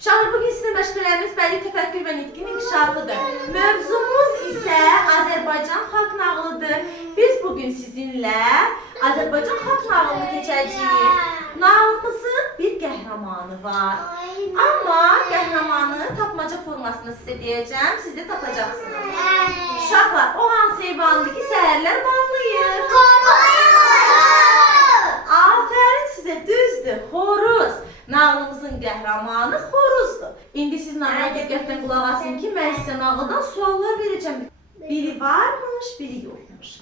Uşaqlar, bugün sizin məşğələlərimiz bədii təfəkkür və nitqin inkişafıdır. Mövzumuz isə Azərbaycan xalq nağılıdır. Biz bugün sizinlə Azərbaycan xalq nağılını keçəcəyik. Nağılımızın bir qəhrəmanı var. Amma qəhrəmanı tapmaca formasını sizə deyəcəm, siz də tapacaqsınız. Uşaqlar, o hansı heyvandır ki, səhərlər banlayır? Afərin sizə, düzdür, xoruz. Nağılımızın qəhrəmanı xoruzdur. İndi siz nağıla diqqətlə qulaq asın ki, mən sizə nağıldan suallar verəcəm. Biri varmış, biri yoxmuş.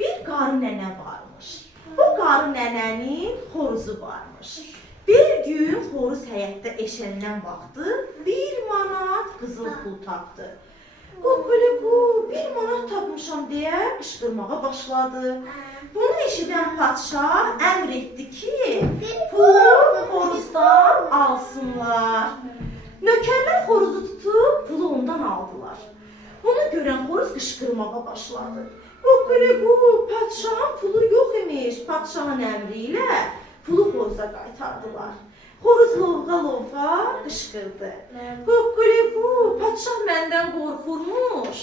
Bir qarı nənə varmış. Bu qarı nənənin xoruzu varmış. Bir gün xoruz həyətdə eşəndən baxdı, 1 manat qızıl pul tapdı. Ququliqu, 1 manat tapmışam deyə qışqırmağa başladı. Bunu eşidən padşah əmr etdi ki, pulu xoruzdan alsınlar. Nökərlər xoruzu tutub pulu ondan aldılar. Bunu görən xoruz qışqırmağa başladı. Ququliqu, padşahın pulu yox imiş. Padşahın əmri ilə pulu xoruza qaytardılar. Xoruz lovğa-lovğa qışqırdı. Ququliqu, padşah məndən qorxurmuş.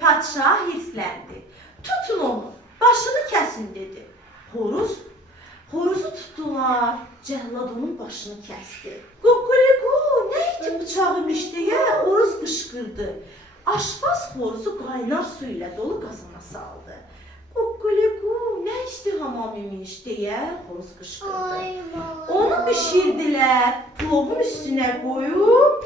Padşah hirsləndi. Tutun onu, başını kəsin dedi. Xoruzu tutdular, cəllad onun başını kəsdi. Ququliqu, nə iti bıçağım imiş deyə xoruz qışqırdı. Aşpaz xoruzu qaynar su ilə dolu qazana saldı. Ququliqu, nə istihamam imiş deyə xoruz qışqırdı. Onu bişirdilər, plovun üstünə qoyub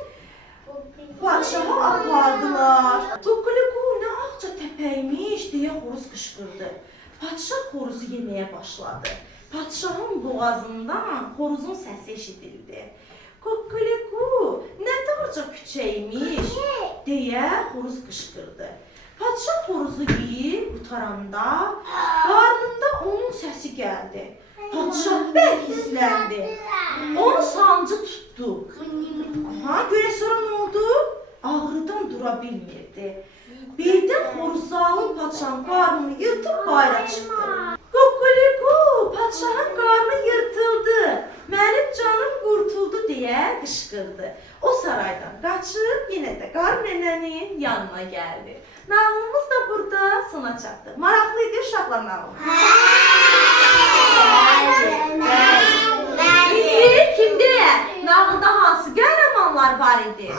padşaha apardılar. Ququliqu, nə ağca təpəymiş deyə xoruz qışqırdı. Padşah xoruzu yeməyə başladı. Padşahın boğazından xoruzun səsi eşidildi. Ququliqu, nə darca küçəymiş deyə xoruz qışqırdı. Padşah xoruzu yeyib qutaranda qarnında onun səsi gəldi. Padşah bərk hissləndi. Onu sancı tutdu. Görə sonra nə oldu? Ağrıdan dura bilmirdi. Birdən xoruzalın padşahın qarnını yırtıb bayra çıxdı. Ququliqu, padşahın qarnı yırtıldı. Mənim canım qurtuldu deyə qışqırdı. O saraydan qaçıb yenə də qarı nənənin yanına gəldi. Nağılımız da burada sona çatdı. Maraqlıydı uşaqlar nağılımız. İndi kimdə? Nağılda hansı qəhrəmanlar var idi?